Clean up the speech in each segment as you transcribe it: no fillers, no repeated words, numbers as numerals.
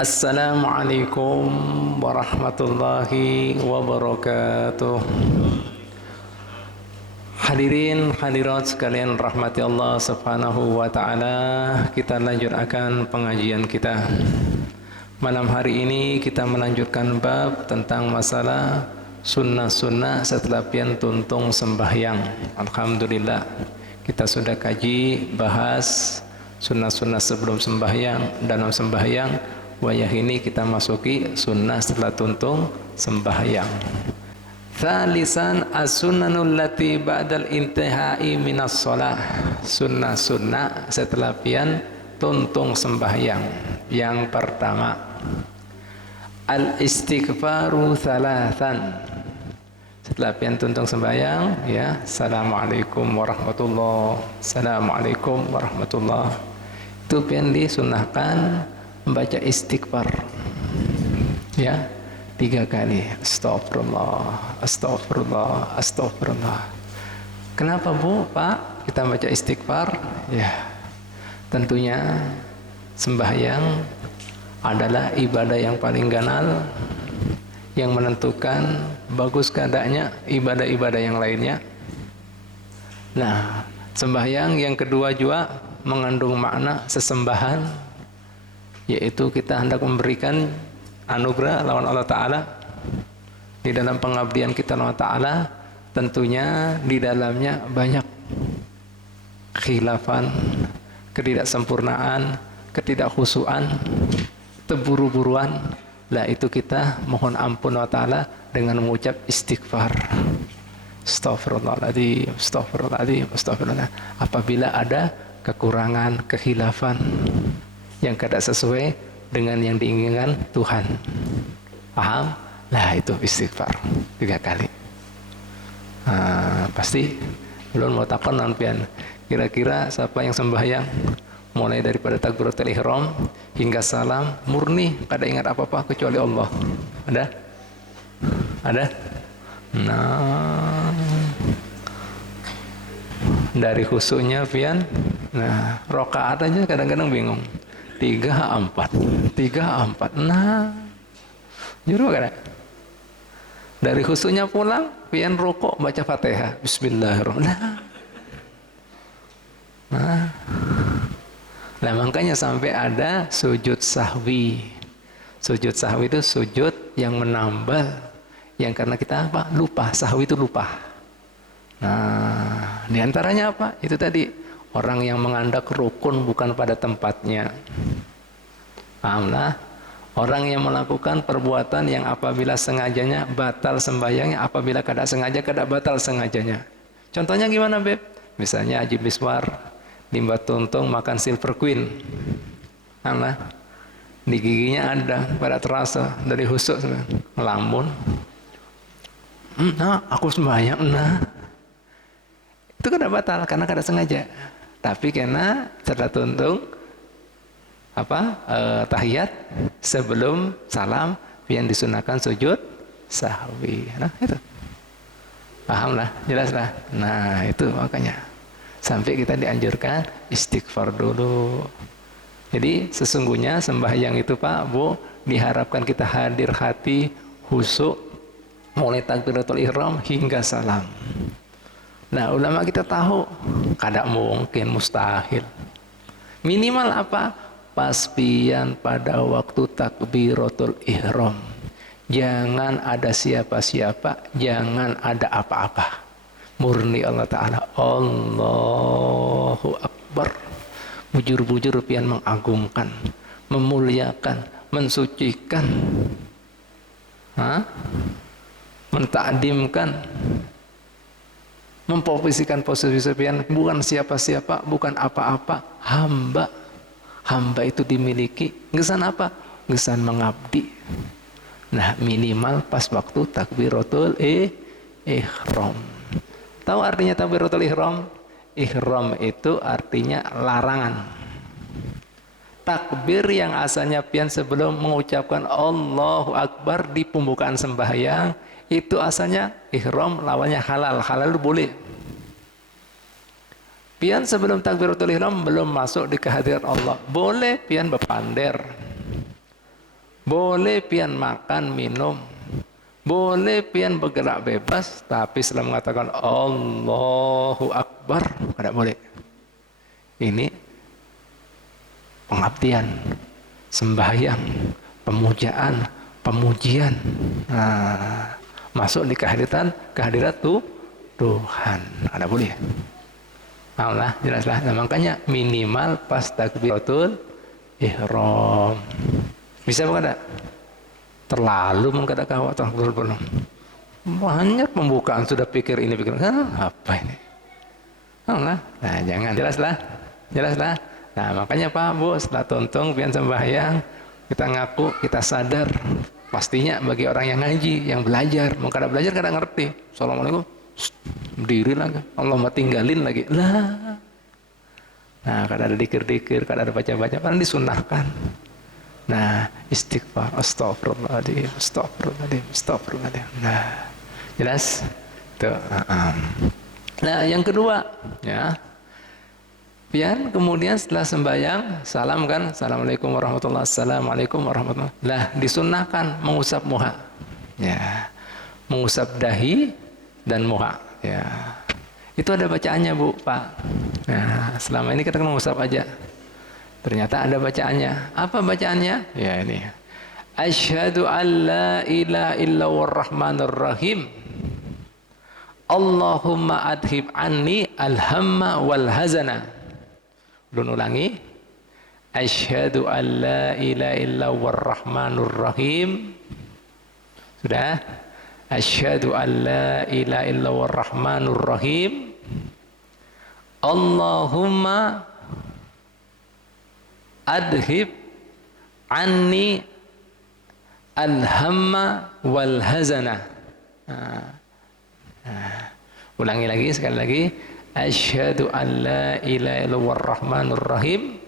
Assalamualaikum warahmatullahi wabarakatuh. Hadirin hadirat sekalian rahmati Allah subhanahu wa ta'ala, kita lanjutkan pengajian kita. Malam hari ini kita melanjutkan bab tentang masalah sunnah-sunnah setelah pian tuntung sembahyang. Alhamdulillah, kita sudah kaji bahas sunnah-sunnah sebelum sembahyang, dalam sembahyang. Wayah ini kita masuki sunnah setelah tuntung sembahyang. Thalisan as-sunnanul lati ba'dal intihai minas shalah. Sunnah-sunnah setelah pian tuntung sembahyang. Yang pertama, al-istighfaru thalathan. Setelah pian tuntung sembahyang, ya, assalamualaikum warahmatullahi, assalamualaikum warahmatullahi. Itu pian disunnahkan membaca istighfar, ya, 3 kali. Astagfirullah, astagfirullah, astagfirullah. Kenapa Bu, Pak, kita baca istighfar? Ya, tentunya sembahyang adalah ibadah yang paling ganal, yang menentukan bagus keadaannya ibadah-ibadah yang lainnya. Nah, sembahyang yang kedua juga mengandung makna sesembahan, yaitu kita hendak memberikan anugerah lawan Allah Ta'ala. Di dalam pengabdian kita lawan Ta'ala, tentunya di dalamnya banyak khilafan, ketidaksempurnaan, ketidakkhusyuan, terburu-buruan. Lah itu kita mohon ampun Allah Ta'ala dengan mengucap istighfar. Astaghfirullahaladzim, astaghfirullahaladzim, astaghfirullah. Apabila ada kekurangan, kekhilafan yang tidak sesuai dengan yang diinginkan Tuhan, paham? Nah itu istighfar 3 kali. Pasti belum mau takon nantian. Kira-kira siapa yang sembahyang mulai daripada takbiratul ihram hingga salam murni kada ingat apa-apa kecuali Allah? Ada? Ada? Nah, dari khusyuknya pian. Nah, rakaat aja kadang-kadang bingung. 3, 4, 3, 4. Nah, juru kan? Dari khusyuknya pulang, pian rokok baca Fatihah, Bismillahirrahmanirrahim. Nah, makanya sampai ada sujud sahwi. Sujud sahwi itu sujud yang menambal, yang karena kita apa? Lupa. Sahwi itu lupa. Nah, diantaranya apa? Itu tadi, orang yang mengandak rukun bukan pada tempatnya. Pahamlah? Orang yang melakukan perbuatan yang apabila sengajanya batal sembahyangnya, apabila kada sengaja kada batal sengajanya. Contohnya gimana, Beb? Misalnya Haji Miswar limba tuntung makan silver queen. Pahamlah? Di giginya ada, pada terasa dari husuk ngelamun. Nah, aku sembahyang, nah. Itu kada batal karena kada sengaja. Tapi karena setelah tuntung tahiyat sebelum salam yang disunahkan sujud sahwi. Nah, itu. Pahamlah, jelaslah. Nah, itu makanya sampai kita dianjurkan istighfar dulu. Jadi sesungguhnya sembahyang itu Pak, Bu, diharapkan kita hadir hati, khusyuk mulai takbiratul ihram hingga salam. Nah, ulama kita tahu kada mungkin, mustahil. Minimal apa? Paspian pada waktu takbiratul ihram. Jangan ada siapa-siapa, jangan ada apa-apa. Murni Allah Ta'ala. Allahu Akbar. Bujur-bujur pian mengagungkan, memuliakan, mensucikan, mentakdimkan, memposisikan posisi pian bukan siapa-siapa, bukan apa-apa, hamba. Hamba itu dimiliki ngesan apa? Ngesan mengabdi. Nah, minimal pas waktu takbiratul ihram. Tahu artinya takbiratul ihram? Ihram itu artinya larangan. Takbir yang asalnya pian sebelum mengucapkan Allahu Akbar di pembukaan sembahyang, itu asalnya ihram lawannya halal. Halal boleh. Pian sebelum takbiratul ihram belum masuk di kehadiran Allah. Boleh pian bepander. boleh pian makan minum, boleh pian bergerak bebas, tapi setelah mengatakan Allahu Akbar tidak boleh. Ini pengabdian, sembahyang, pemujaan, pemujian. Nah, masuk di kehadirat Tuhan. Ada boleh. Nah, jelaslah. Nah, makanya minimal pas takbiratul ihram. Bisa bukan? Terlalu mengkata-kata takbiratul ihram. Banyak pembukaan sudah pikir ini pikir apa ini? Nah, jangan. Jelaslah. Nah, makanya Pak Bu setelah tonton pian sembahyang kita ngaku kita sadar pastinya bagi orang yang ngaji yang belajar kadang belajar kadang ngerti. Assalamualaikum berdiri lagi Allah mau tinggalin lagi lah. Nah kadang ada dikir-dikir kadang ada baca-baca kadang disunahkan. Nah istighfar astagfirullahaladzim. Nah jelas tuh. Nah yang kedua ya pian kemudian setelah sembahyang salam kan, assalamualaikum warahmatullahi wabarakatuh, assalamualaikum warahmatullahi wabarakatuh. Lah disunahkan mengusap muha, ya, mengusap dahi dan muha, ya. Itu ada bacaannya Bu, Pak. Nah selama ini kita mengusap aja, ternyata ada bacaannya. Apa bacaannya? Ya ini. Asyhadu an la ilaha illallah rahmanir rahim. Allahumma adhib anni alhamma wal hazana. Belum ulangi. Asyhadu an la ilaha illallah rahmanur rahim. Sudah? Asyhadu an la ilaha illallah rahmanur rahim. Allahumma adhib anni alhamma wal hazana. Ulangi lagi sekali lagi. Asyhadu an la ilaha illallah rahmanur rahim.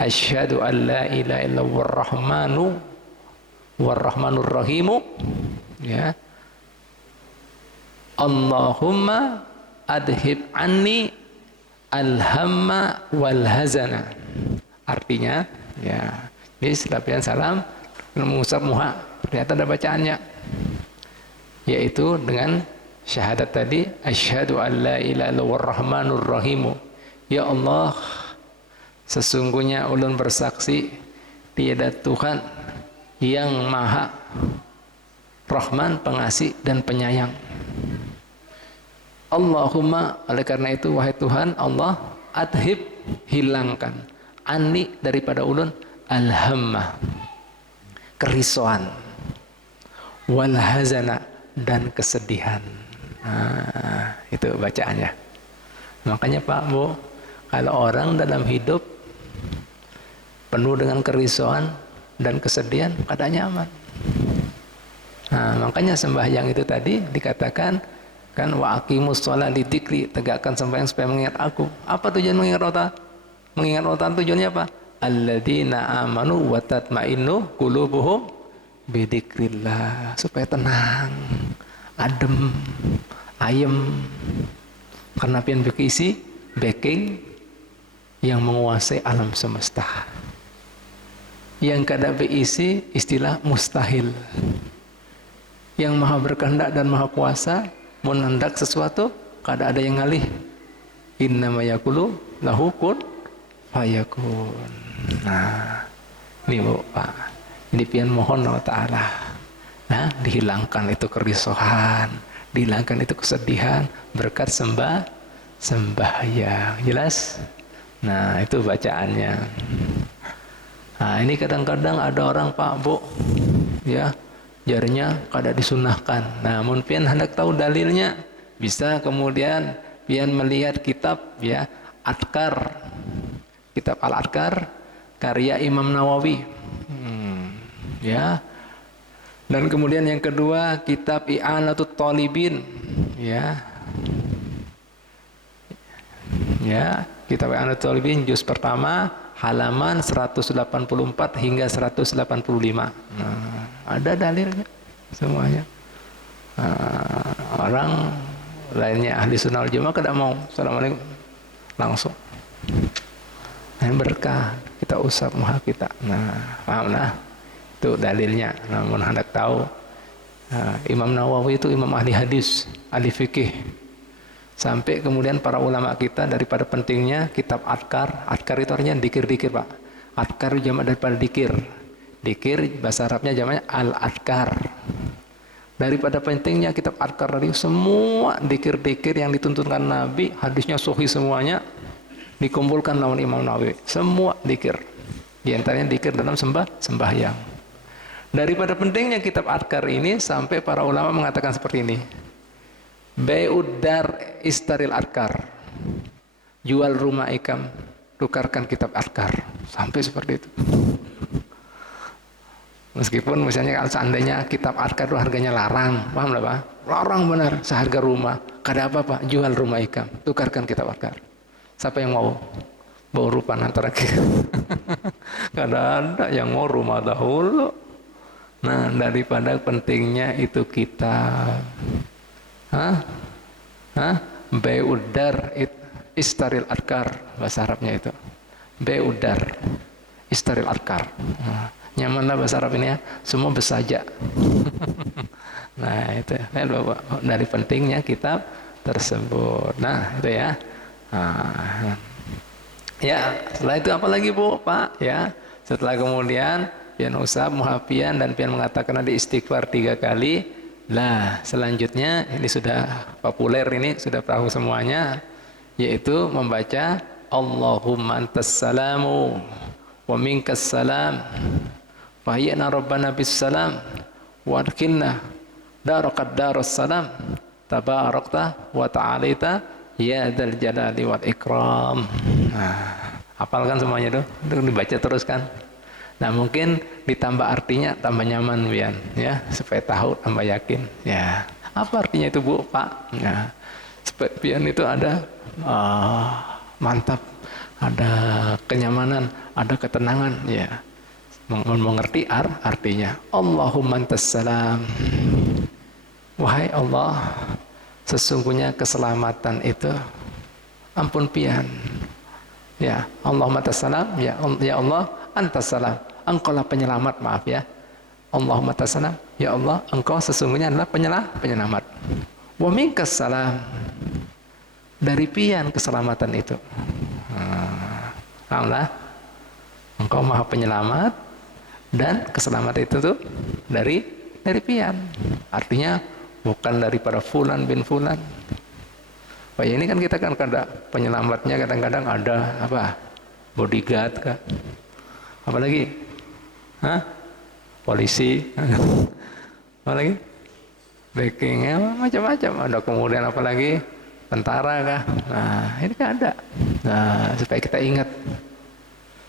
Asyhadu an la ilaha illallah rahmanur rahimu. Ya. Allahumma adhib anni alhamma wal hazana. Artinya ya, ini setelah pian salam mengusap muha, ternyata ada bacaannya, yaitu dengan syahadat tadi, asyhadu an la ilaha illallah rahmanur rahimu. Ya Allah, sesungguhnya ulun bersaksi tiada Tuhan yang maha Rahman, pengasih dan penyayang. Allahumma, oleh karena itu wahai Tuhan Allah, adhib, hilangkan, anni, daripada ulun, alhamma, kerisauan, wal hazana, dan kesedihan. Nah, itu bacaannya. Makanya Pak Bu, kalau orang dalam hidup penuh dengan kerisauan dan kesedihan, kada nyaman. Nah, makanya sembahyang itu tadi dikatakan kan wa aqimus shalah li dzikri, tegakkan sembahyang supaya mengingat aku. Apa tujuan mengingat Allah? Mengingat Allah tujuannya apa? Alladzina amanu wa tatmainnu qulubuhum bi dzikrillah, supaya tenang, adem, ayem, karena pian berisi backing yang menguasai alam semesta, yang kada berisi istilah mustahil, yang maha berkehendak dan maha kuasa menhendak sesuatu kada ada yang ngalih. Innama yaqulu lahu kun fayakun. Nah ini Bu Pak, ini pian mohon Allah Ta'ala, nah dihilangkan itu kerisauan, dihilangkan itu kesedihan berkat sembahyang. Jelas? Nah itu bacaannya. Nah ini kadang-kadang ada orang Pak Bu ya, jarnya kada disunahkan. Namun pian hendak tahu dalilnya, bisa kemudian pian melihat kitab ya, Adkar, kitab Al-Adkar karya Imam Nawawi. Ya. Dan kemudian yang kedua kitab I'anatut Thalibin ya. Ya, kitab I'anatut Thalibin juz pertama halaman 184 hingga 185. Nah, ada dalilnya semuanya. Orang lainnya ahli sunnah wal jamaah kada mau assalamualaikum langsung. Yang berkah kita usap muha kita. Nah, paham nah. Itu dalilnya. Namun hendak tahu, Imam Nawawi itu imam ahli hadis, ahli fikih. Sampai kemudian para ulama kita daripada pentingnya kitab adkar. Adkar itu artinya dikir-dikir, Pak. Adkar jamak daripada dikir. Dikir bahasa Arabnya jamaknya al-adkar. Daripada pentingnya kitab adkar tadi, semua dikir-dikir yang dituntunkan Nabi, hadisnya sahih semuanya, dikumpulkan lawan Imam Nawawi. Semua dikir. Di antaranya dikir dalam sembahyang. Daripada pentingnya kitab adkar ini, sampai para ulama mengatakan seperti ini. Bai'ud dar istaril adkar. Jual rumah ikam, tukarkan kitab adkar. Sampai seperti itu. Meskipun misalnya kalau seandainya kitab adkar itu harganya larang, paham lah Pak? Larang benar, seharga rumah. Kada apa Pak, jual rumah ikam, tukarkan kitab adkar. Siapa yang mau? Bawa rupan antara kita. Kada ada yang mau rumah dahulu. Nah, daripada pentingnya itu kitab. Bai'udar istaril adkar, bahasa Arabnya itu. Bai'udar istaril adkar. Nyamanlah bahasa Arab ini ya, semua bersaja. Nah, itu ya, Bapak, dari pentingnya kitab tersebut. Nah, itu ya. Ya, setelah itu apa lagi Bu, Pak? Ya, setelah kemudian pian usap, muhafian, dan pian mengatakan ada istighfar 3 kali. Nah, selanjutnya ini sudah populer, ini sudah tahu semuanya, yaitu membaca Allahumma antas salamu wa minkas salam fahyina rabbana bis salam wa adkhilna daraqad daras salam tabarakta wa ta'alita ya dzal jalali wal ikram. Nah, hafalkan semuanya tuh, dibaca terus kan. Nah, mungkin ditambah artinya tambah nyaman pian ya, supaya tahu, tambah yakin ya. Apa artinya itu Bu, Pak? Nah, supaya pian itu ada mantap, ada kenyamanan, ada ketenangan ya. Mengerti artinya. Allahumma antas salam. Wahai Allah, sesungguhnya keselamatan itu ampun pian. Ya, Allahumma antas salam, ya Allah, antas salam, engkaulah penyelamat, maaf ya. Allahumma antas salam, ya Allah, engkau sesungguhnya adalah penyelamat. Wa minkas salam, dari pian keselamatan itu. Alhamdulillah, engkau maha penyelamat, dan keselamatan itu tuh dari pian. Artinya bukan daripada fulan bin fulan. Pak, ini kan kita kan kada penyelamatnya, kadang-kadang ada apa? Bodyguard kah? Apalagi? Polisi. Apalagi? Backingnya macam-macam. Ada kemudian apalagi? Tentara kah? Nah, ini kan ada. Nah, supaya kita ingat,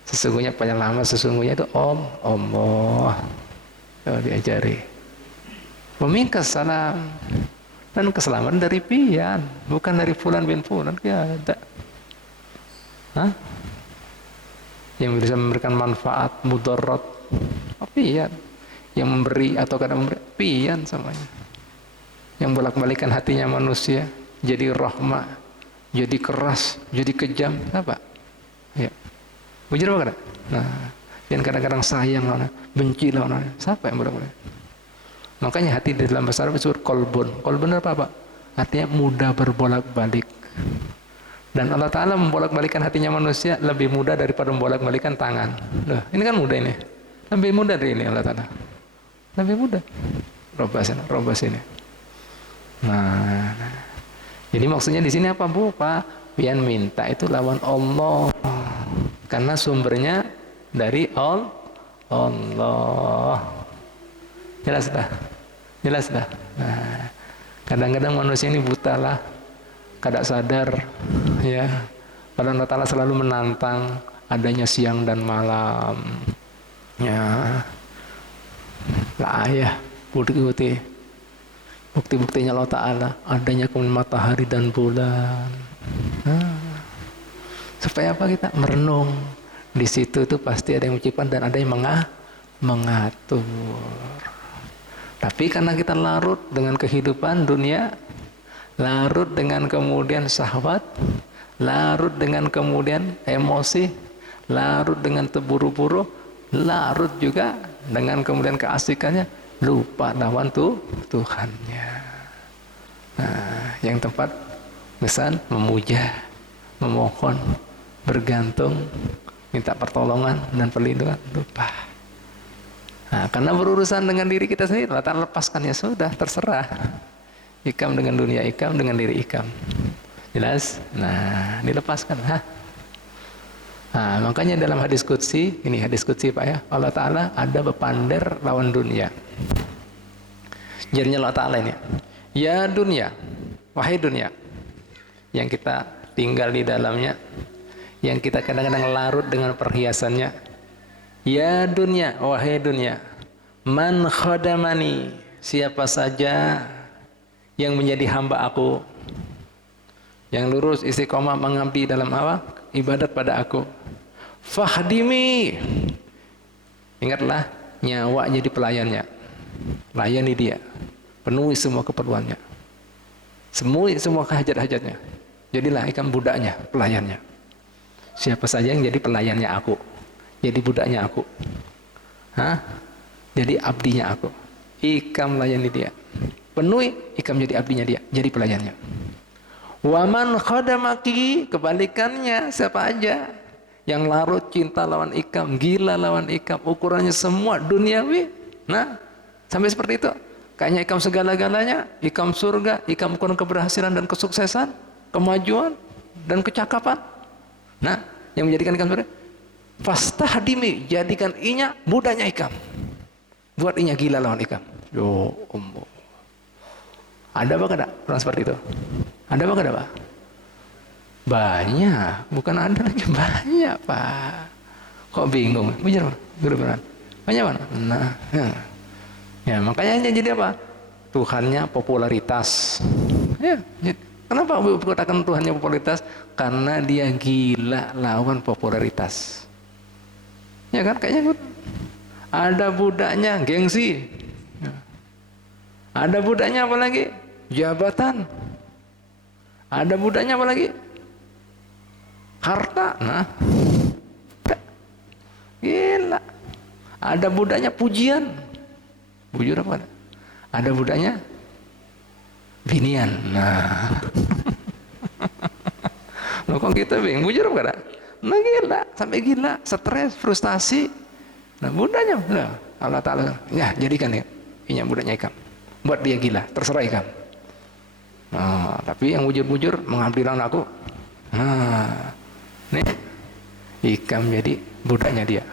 sesungguhnya penyelamat sesungguhnya itu Allah. Diajari. Memingkas salam. Dan keselamatan dari pian, bukan dari fulan bin fulan. Ya ada. Yang bisa memberikan manfaat, mudarat, pian. Yang memberi atau kadang memberi, pian semuanya. Yang bolak-balikan hatinya manusia, jadi rahmah, jadi keras, jadi kejam, apa? Ya. Bujur apa kada? Nah, dan kadang-kadang sayang lawan, benci lawan. Siapa yang bolak-balik? Makanya hati di dalam bahasa Arab disebut kolbun. Kolbun apa Pak? Artinya mudah berbolak-balik. Dan Allah Ta'ala membolak-balikan hatinya manusia lebih mudah daripada membolak-balikan tangan. Loh, ini kan mudah ini. Lebih mudah dari ini Allah Ta'ala. Lebih mudah. Robas ini. Nah, jadi maksudnya di sini apa Bu? Pak, pian minta itu lawan Allah. Karena sumbernya dari Allah. Jelas dah. Nah, kadang-kadang manusia ini buta lah, kada sadar, ya. Padahal Allah Ta'ala selalu menantang adanya siang dan malam, ya. Lah ya, bukti-buktinya Allah Ta'ala adanya kemudian matahari dan bulan. Nah, supaya apa kita merenung di situ itu pasti ada yang menciptakan dan ada yang mengatur. Tapi karena kita larut dengan kehidupan dunia, larut dengan kemudian syahwat, larut dengan kemudian emosi, larut dengan terburu-buru, larut juga dengan kemudian keasikannya lupa lawan Tuhannya. Nah, yang tempat misal memuja, memohon, bergantung, minta pertolongan dan perlindungan, lupa. Nah, karena berurusan dengan diri kita sendiri, lepaskan ya sudah, terserah. Ikam dengan dunia ikam, dengan diri ikam. Jelas? Nah, dilepaskan. Nah, makanya dalam hadis qudsi, ini hadis qudsi Pak ya, Allah Ta'ala ada bepander lawan dunia. Jadinya Allah Ta'ala ini, ya dunia, wahai dunia, yang kita tinggal di dalamnya, yang kita kadang-kadang larut dengan perhiasannya. Ya dunia, wahai dunia, man khadamani, siapa saja yang menjadi hamba aku, yang lurus istiqomah mengabdi dalam apa? Ibadat pada aku. Fahdimi, ingatlah nyawa jadi pelayannya, layani dia, penuhi semua keperluannya, semua hajat-hajatnya. Jadilah ikam budaknya, pelayannya. Siapa saja yang jadi pelayannya aku, jadi budaknya aku, jadi abdinya aku, ikam layani dia, penuhi, ikam jadi abdinya dia, jadi pelayannya. Waman khadamaki, kebalikannya, siapa aja yang larut cinta lawan ikam, gila lawan ikam, ukurannya semua duniawi. Nah, sampai seperti itu. Kayaknya ikam segala-galanya, ikam surga, ikam ukuran keberhasilan dan kesuksesan, kemajuan dan kecakapan. Nah, yang menjadikan ikam seperti fastahdimi, jadikan inya budanya ikam. Buat inya gila lawan ikam. Yo, ada apa kada orang seperti itu? Ada apa kada Pak? Banyak, bukan ada lagi, banyak Pak. Kok bingung? Bener Pak? Bener-bener. Banyak mana? Nah, ya makanya jadi apa? Tuhannya popularitas. Ya, kenapa aku katakan Tuhannya popularitas? Karena dia gila lawan popularitas. Ya kan? Kayaknya ada budaknya gengsi. Ada budaknya apa lagi? Jabatan. Ada budaknya apa lagi? Harta. Nah, gila. Ada budaknya pujian. Bujur apa? Ada budaknya binian. Nah, loh kok kita bingung? Bujur apa? Nah gila, sampai gila, stres, frustasi. Nah budaknya, nah, Allah Ta'ala, ya jadikan ya, ini budaknya ikam. Buat dia gila, terserah ikam. Nah, tapi yang bujur-bujur mengabdi lawan aku. Nah, nih ikam jadi budaknya dia,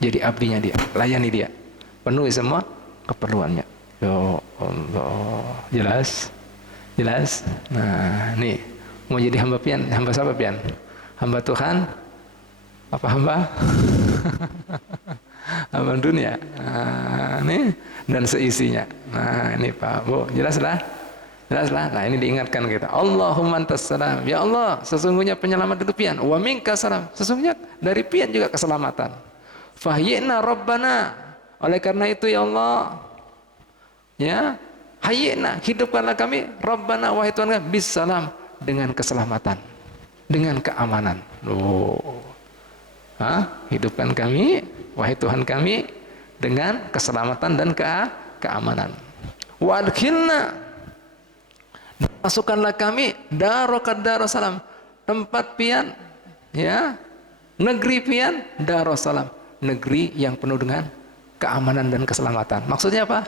jadi abdinya dia, layani dia, penuhi semua keperluannya. Ya Allah, jelas, jelas. Nah, nih mau jadi hamba pian, hamba siapa pian? Hamba Tuhan? Apa hamba? Hamba dunia. Nah, nih dan seisinya. Nah, ini Pak Bu, jelaslah. Jelaslah. Nah, ini diingatkan kita. Allahumma antas salam. Ya Allah, sesungguhnya penyelamat itu pian. Wa minka salam. Sesungguhnya dari pian juga keselamatan. Fahyina Rabbana. Oleh karena itu ya Allah, ya, hayyina, hidupkanlah kami Rabbana, wahai Tuhan kami, bisalam, dengan keselamatan, dengan keamanan. Hidupkan kami, wahai Tuhan kami, dengan keselamatan dan keamanan. Wa adkhilna, masukkanlah kami darokad darussalam, tempat pian, ya, negeri pian darussalam, negeri yang penuh dengan keamanan dan keselamatan. Maksudnya apa?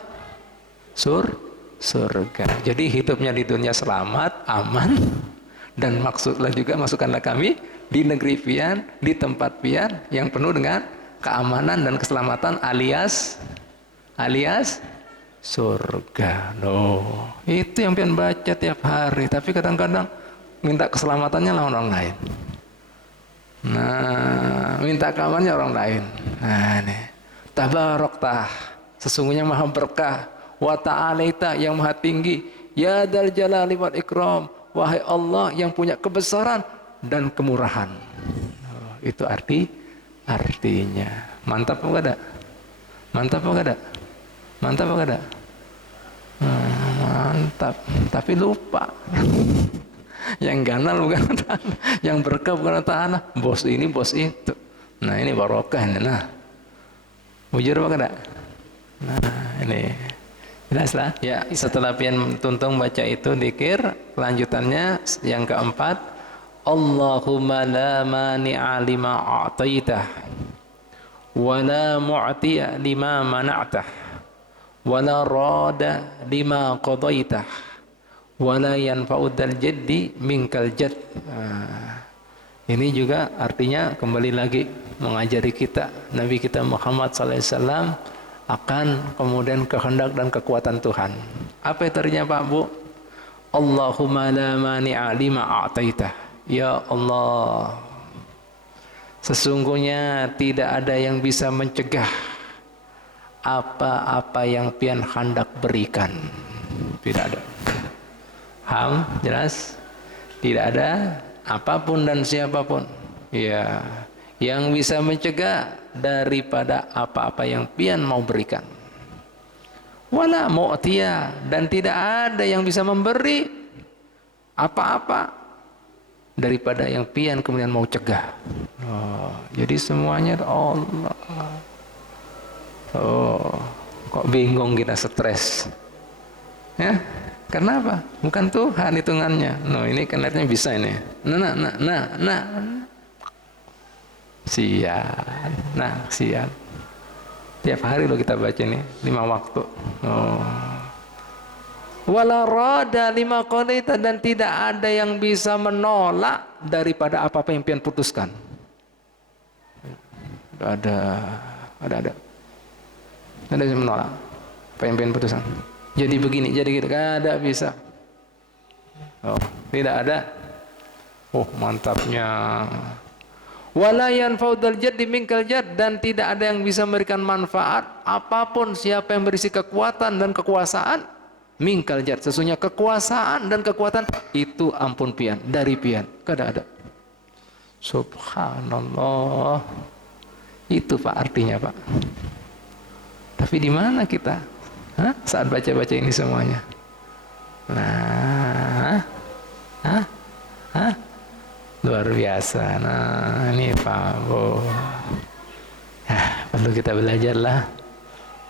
Surga. Jadi hidupnya di dunia selamat, aman, dan maksudlah juga masukkanlah kami di negeri pian, di tempat pian yang penuh dengan keamanan dan keselamatan, alias surga. Loh, itu yang pian baca tiap hari, tapi kadang-kadang minta keselamatannya lawan orang lain. Nah, minta keamanannya orang lain. Nah, nih. Tabaraktah, sesungguhnya maha berkah, wa ta'alaita, yang maha tinggi, ya dzal jalali wal ikram, wahai Allah yang punya kebesaran dan kemurahan. Oh, itu artinya. Mantap apa ada? Mantap apa ada? Mantap apa ada? Mantap, tapi lupa. Yang ganal bukan tanah, yang berkah bukan tanah, bos ini bos itu. Nah ini barokah ini. Nah, bujur apa ada? Nah, ini jelas lah. Ya, setelah pian tuntung baca itu dzikir, lanjutannya yang keempat, Allahumma la mani'a lima a'taitah wa la mu'tiya lima mana'tah wa la rada lima qadaitah wa la yanfa'u dzal jaddi minkal jadd. Ini juga artinya kembali lagi mengajari kita Nabi kita Muhammad SAW akan kemudian kehendak dan kekuatan Tuhan. Apa itu artinya Pak Bu? Allahumma la mani'a lima a'taitah. Ya Allah, sesungguhnya tidak ada yang bisa mencegah apa-apa yang pian hendak berikan. Tidak ada. Jelas? Tidak ada apapun dan siapapun ya yang bisa mencegah daripada apa-apa yang pian mau berikan. Wala mu'tiya, dan tidak ada yang bisa memberi apa-apa daripada yang pian kemudian mau cegah. Jadi semuanya Allah. Kok bingung kita, stres ya? Karena apa? Bukan Tuhan hitungannya. Ini kenetnya bisa ini. Nah. Sian. Tiap hari lo kita baca ini 5 waktu. Wala rada lima qadaita, dan tidak ada yang bisa menolak daripada apa-apa yang pian putuskan. Ada yang menolak apa yang pian putuskan. Jadi begini, jadi gitu, kada bisa. Tidak ada. Mantapnya. Wala yanfa'u dzal jaddi minkal jadd, dan tidak ada yang bisa memberikan manfaat apapun siapa yang berisi kekuatan dan kekuasaan minkal jadd, sesungguhnya kekuasaan dan kekuatan itu ampun pian, dari pian, kada ada. Subhanallah. Itu Pak artinya Pak. Tapi di mana kita saat baca-baca ini semuanya? Luar biasa. Ini Pak Bu. Perlu kita belajarlah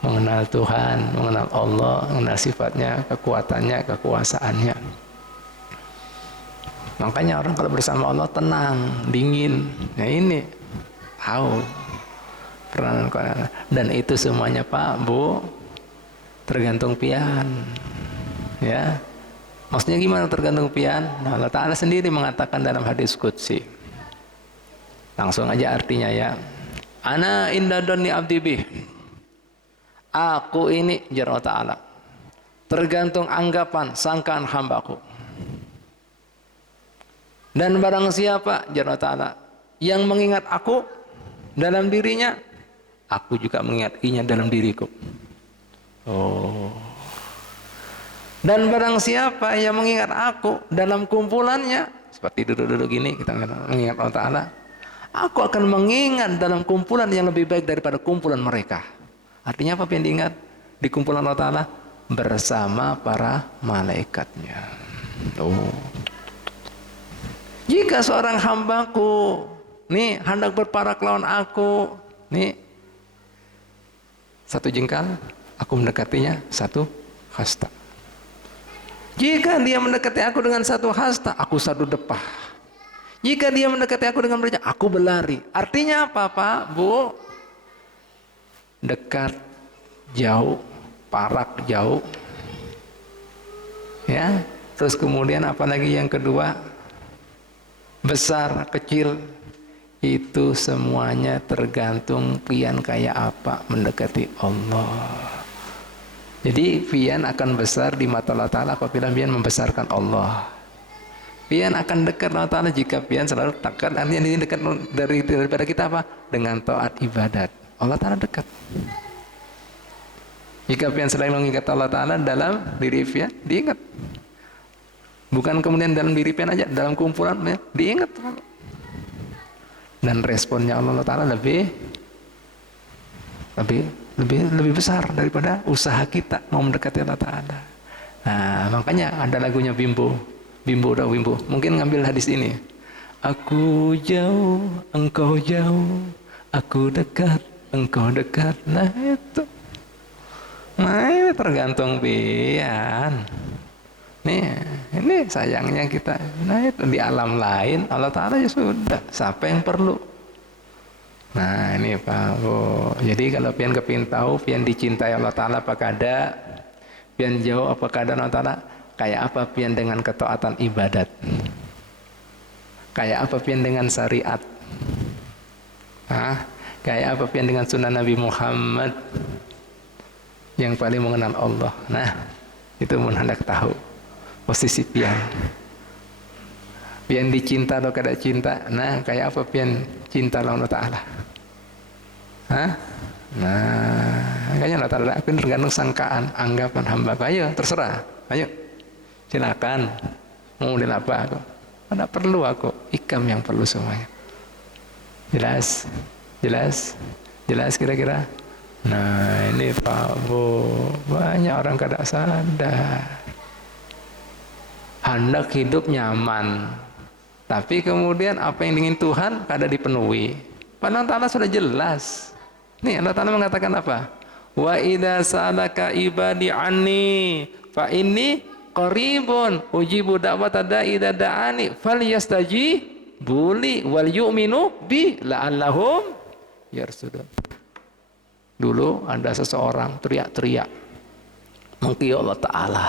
mengenal Tuhan, mengenal Allah, mengenal sifatnya, kekuatannya, kekuasaannya. Makanya orang kalau bersama Allah tenang, dingin. Nah ini tahu peranan. Dan itu semuanya Pak Bu tergantung pian. Ya. Maksudnya gimana tergantung pian? Allah Ta'ala sendiri mengatakan dalam hadis qudsi. Langsung aja artinya ya. Ana inda dhanni abdi bih. Aku ini jar Allah Ta'ala tergantung anggapan sangkaan hambaku. Dan barang siapa jar Allah Ta'ala yang mengingat aku dalam dirinya, aku juga mengingatinya dalam diriku. Dan barang siapa yang mengingat aku dalam kumpulannya, seperti duduk-duduk gini kita mengingat Allah Ta'ala, aku akan mengingat dalam kumpulan yang lebih baik daripada kumpulan mereka. Artinya apa yang diingat di kumpulan Allah Ta'ala? Bersama para malaikatnya. Jika seorang hambaku hendak berparak lawan aku, satu jengkal, aku mendekatinya satu hasta. Jika dia mendekati aku dengan satu hasta, aku satu depah. Jika dia mendekati aku dengan berjalan, aku berlari. Artinya apa Pak Bu? Dekat, jauh, parak jauh. Ya. Terus kemudian apalagi yang kedua? Besar, kecil. Itu semuanya tergantung pian kayak apa mendekati Allah. Jadi pian akan besar di mata Allah Ta'ala apabila pian membesarkan Allah. Pian akan dekat Allah Ta'ala jika pian selalu dekat. Artinya ini dekat daripada kita apa? Dengan taat ibadat. Allah Ta'ala dekat. Jika pian selalu mengingat Allah Ta'ala dalam diri pian, diingat. Bukan kemudian dalam diri pian aja, dalam kumpulan ya, diingat. Dan responnya Allah Ta'ala lebih besar daripada usaha kita mau mendekati Allah Ta'ala. Nah, makanya ada lagunya Bimbo. Mungkin ngambil hadis ini. Aku jauh, engkau jauh, aku dekat, engkau dekat. Nah itu. Nah, ini tergantung pian. Nih, ini sayangnya kita. Nah, itu di alam lain Allah Ta'ala ya sudah, siapa yang perlu. Nah, ini Pak Bu. Jadi kalau pian kepin tahu, pian dicintai Allah Ta'ala apa kada, pian jauh apa kada Allah Ta'ala, kayak apa pian dengan ketaatan ibadat, kayak apa pian dengan syariat, kayak apa pian dengan sunnah Nabi Muhammad yang paling mengenal Allah. Nah, itu mun hendak tahu posisi pian dicinta atau kada cinta. Nah, kayak apa pian cinta Allah Ta'ala. Nah, makanya Allah Ta'ala aku tergantung sangkaan, anggapan hamba. Ayo, terserah, ayo silakan mau model apa aku, tidak perlu aku, ikam yang perlu semuanya. Jelas kira-kira. Nah, ini Pak Bu, banyak orang kada sadar. Hendak hidup nyaman, tapi kemudian apa yang ingin Tuhan kada dipenuhi. Padahal Allah sudah jelas. Nih Allah Ta'ala mengatakan apa? Wa idza sa'alaka ibadi anni fa inni qaribun ujibu da'wata da'i idza da'ani falyastajibu li wal yu'minu bi la'allahum yarsudun. Dulu ada seseorang teriak-teriak mengki Allah Ta'ala.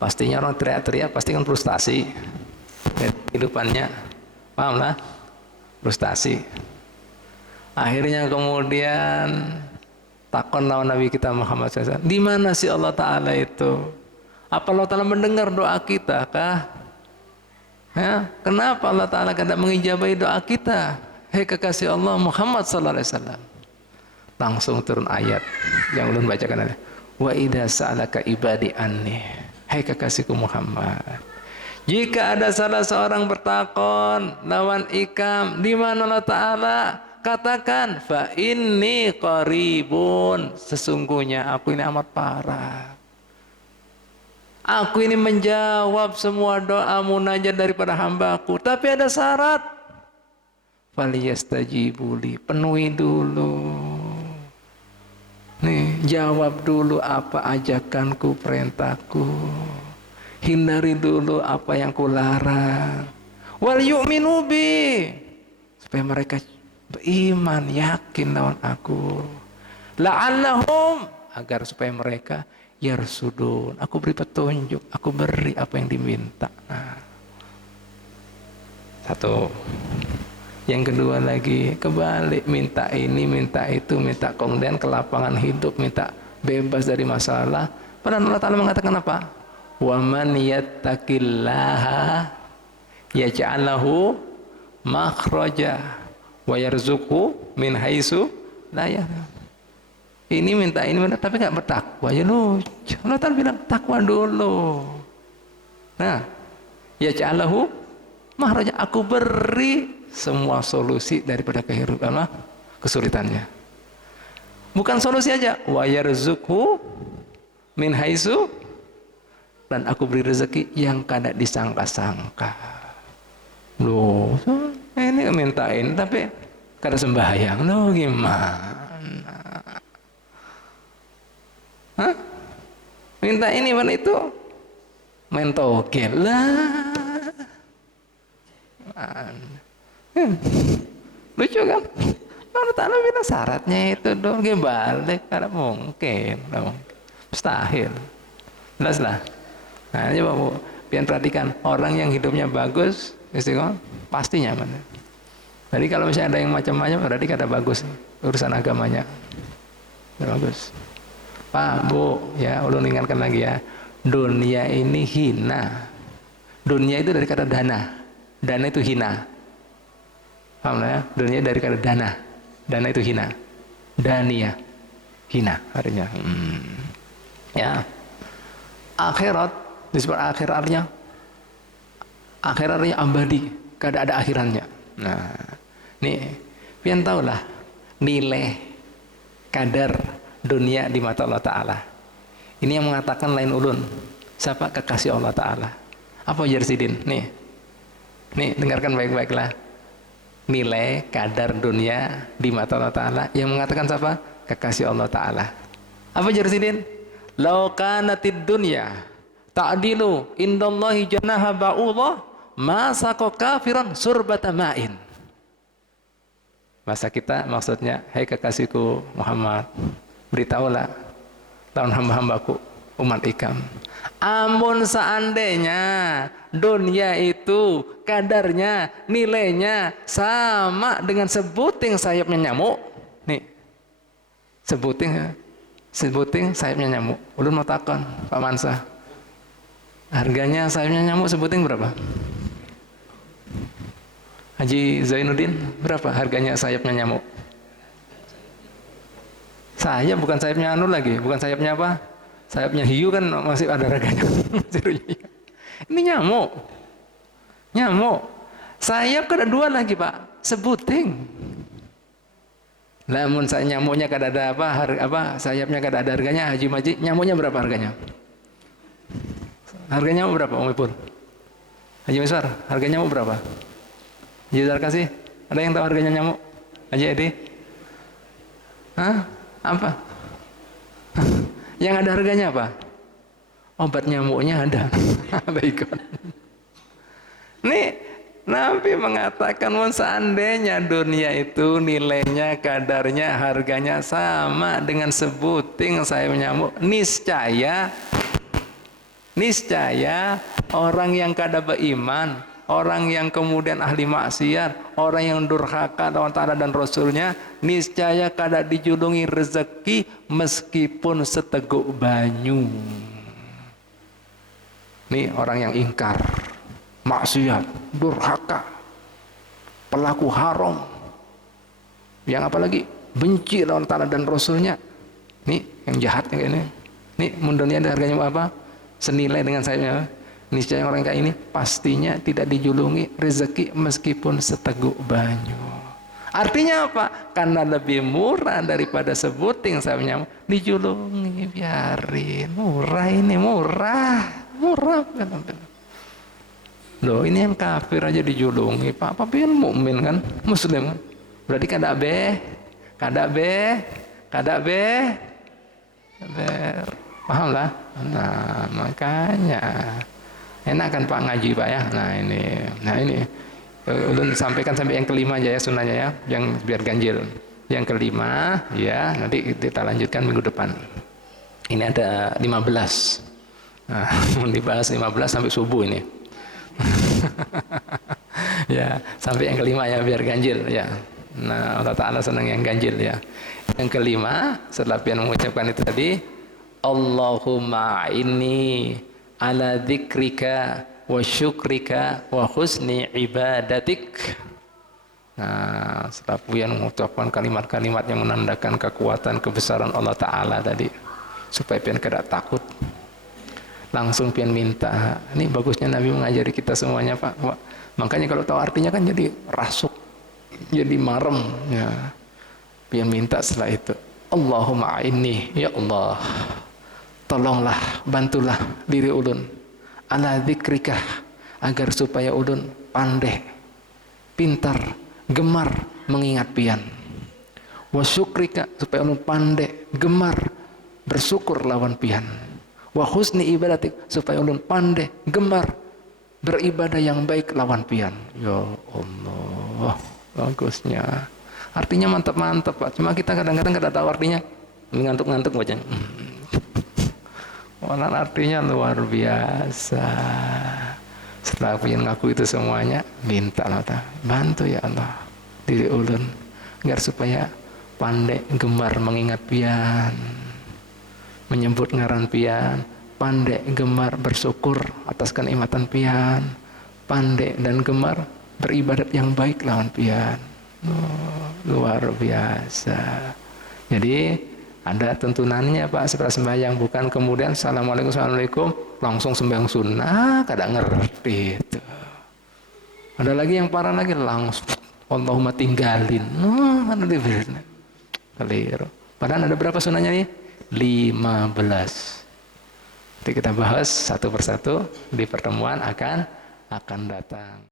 Pastinya orang teriak-teriak pasti kan frustasi kehidupannya, paham lah, frustasi. Akhirnya kemudian takon lawan Nabi kita Muhammad SAW, di mana sih Allah Ta'ala itu? Apa Allah Ta'ala mendengar doa kita kah? Ya, kenapa Allah Ta'ala tidak mengijabahi doa kita? Hei kekasih Allah Muhammad SAW. Langsung turun ayat yang ulun bacakan ada. Wa idza sa'alaka ibadi anni. Hei kekasihku Muhammad, jika ada salah seorang bertakon lawan ikam di mana Allah Ta'ala, katakan fa inni qaribun, sesungguhnya aku ini amat parah. Aku ini menjawab semua doa munajat daripada hambaku, tapi ada syarat. Faliyastajibuli, penuhi dulu. Nih, jawab dulu apa ajakanku, perintahku. Hindari dulu apa yang kularang. Wal yu'minu bi, supaya mereka beriman, yakin lawan aku. La'allahum, agar supaya mereka yarsudun, aku beri petunjuk, aku beri apa yang diminta. Nah, satu. Yang kedua lagi, kebalik, minta ini, minta itu, minta kemudian kelapangan hidup, minta bebas dari masalah. Padahal Allah Ta'ala mengatakan apa? Wa man yattaqillaha yaj'al lahu makhraja wa yarzuqhu min haitsu la yahtasib. Ini minta ini, minta, tapi nggak bertakwa. Ya lucu. Allah Ta'ala bilang takwa dulu. Nah, yaj'al lahu makhraja, aku beri semua solusi daripada kehidupan kesulitannya. Bukan solusi aja, wa yarzuqhu min haitsu, dan aku beri rezeki yang kada disangka-sangka. Loh, ini mintain tapi kada sembahyang. Loh, gimana? Hah? Minta ini mana itu? Main togel lah. Lucu kan? Allah Ta'ala bilang syaratnya itu dong, balik, kada mungkin, mustahil. Jelas lah. Nah, coba Bu, pian perhatikan orang yang hidupnya bagus, istiqomah, pasti nyaman. Jadi kalau misalnya ada yang macam-macam, berarti kada bagus urusan agamanya. Kada bagus. Pak, Bu, ya, ulun ingatkan lagi ya, dunia ini hina. Dunia itu dari kata dana. Dana itu hina. Paham ya? Dunia dari kata dana. Dana itu hina. Dania. Hina artinya. Ya. Akhirat disebut akhir artinya. Akhir artinya abadi, kada ada akhirannya. Nah, nih, pian tahulah nilai kadar dunia di mata Allah Ta'ala. Ini yang mengatakan lain ulun. Siapa? Kekasih Allah Ta'ala. Apa Jersidin? Nih, dengarkan baik-baiklah. Nilai kadar dunia di mata Allah Ta'ala yang mengatakan siapa? Kekasih Allah Ta'ala. Apa Jarsidin? Lau kanatid dunya ta'dilu indallahi janaha ba'udah ma saqa kafiran surbata ma'in. Masa kita maksudnya, hai kekasihku Muhammad, beritahulah lawan hamba-hambaku umat ikam, amun seandainya dunia itu kadarnya, nilainya sama dengan sebuting sayapnya nyamuk nih, sebuting sayapnya nyamuk. Ulun mau takon Pak Mansa, harganya sayapnya nyamuk sebuting berapa? Haji Zainuddin, berapa harganya sayapnya nyamuk? Sayap bukan sayapnya anu lagi, bukan sayapnya apa? Sayapnya hiu kan masih ada harganya. Ini nyamuk. Nyamuk. Sayap kan ada dua lagi, Pak. Sebuting. Namun nyamuknya kada ada apa, sayapnya kada ada harganya, Haji Maji, nyamuknya berapa harganya? Harganya berapa, Om Ipul? Haji Miswar, harganya nyamuk berapa? Haji Zarkasi, ada yang tahu harganya nyamuk? Haji Edi? Hah? Apa? Yang ada harganya apa? Obat nyamuknya ada. Baikkan. Nih, Nabi mengatakan seandainya dunia itu nilainya, kadarnya, harganya sama dengan sebuting sayap nyamuk, niscaya orang yang kada beriman, orang yang kemudian ahli maksiat, orang yang durhaka lawan Ta'ala dan Rasulnya, niscaya kada dijulungi rezeki meskipun seteguk banyu. Nih orang yang ingkar, maksiat, durhaka, pelaku haram, yang apalagi benci lawan Ta'ala dan Rasulnya, nih yang jahat yang ini, nih mundunya ada harganya apa? Senilai dengan sayapnya. Niscaya orang kayak ini pastinya tidak dijulungi rezeki meskipun seteguk banyu. Artinya apa? Karena lebih murah daripada sebuting sayap nyamuk, dijulungi, biarin. Murah ini, murah. Loh, ini yang kafir aja dijulungi, Pak. Tapi yang mukmin kan, muslim kan. Berarti kada paham lah. Nah, makanya enak kan Pak ngaji Pak ya. Nah ini ulun sampaikan sampai yang kelima aja ya sunnahnya ya, yang biar ganjil. Yang kelima ya, nanti kita lanjutkan minggu depan. Ini ada 15. Nah, dibahas 15 sampai subuh ini. Ya, sampai yang kelima ya biar ganjil ya. Nah, Allah Ta'ala senang yang ganjil ya. Yang kelima, setelah pian mengucapkan itu tadi, Allahumma inni ala dzikrika wa syukrika wa husni ibadatik. Nah, setelah pian mengucapkan kalimat-kalimat yang menandakan kekuatan kebesaran Allah Ta'ala tadi, supaya pian kada takut, langsung pian minta. Ini bagusnya Nabi mengajari kita semuanya Pak. Makanya kalau tahu artinya kan jadi rasuk, jadi marem ya. Pian minta setelah itu, Allahumma inni, ya Allah, tolonglah, bantulah diri ulun ala dzikrika, agar supaya ulun pandai, pintar, gemar mengingat pian. Wa syukrika, supaya ulun pandai, gemar bersyukur lawan pian. Wa husni ibadatik, supaya ulun pandai, gemar beribadah yang baik lawan pian. Ya Allah, bagusnya. Artinya mantap-mantap Pak. Cuma kita kadang-kadang kada tahu artinya. Ngantuk-ngantuk bacanya. Walau artinya luar biasa. Setelah pian ngaku itu semuanya, minta Allah, bantu ya Allah diri ulun agar supaya pandai gemar mengingat pian, menyebut ngaran pian, pandai gemar bersyukur atas kenikmatan pian, pandai dan gemar beribadat yang baik lawan pian. Luar biasa. Jadi ada tuntunannya Pak setelah sembahyang, bukan kemudian assalamualaikum langsung sembahyang sunnah kada ngerti itu. Ada lagi yang parah lagi, langsung Allahumma tinggalin. Mana diberi keliru. Padahal ada berapa sunnahnya nih? 15. Nanti kita bahas satu persatu di pertemuan akan datang.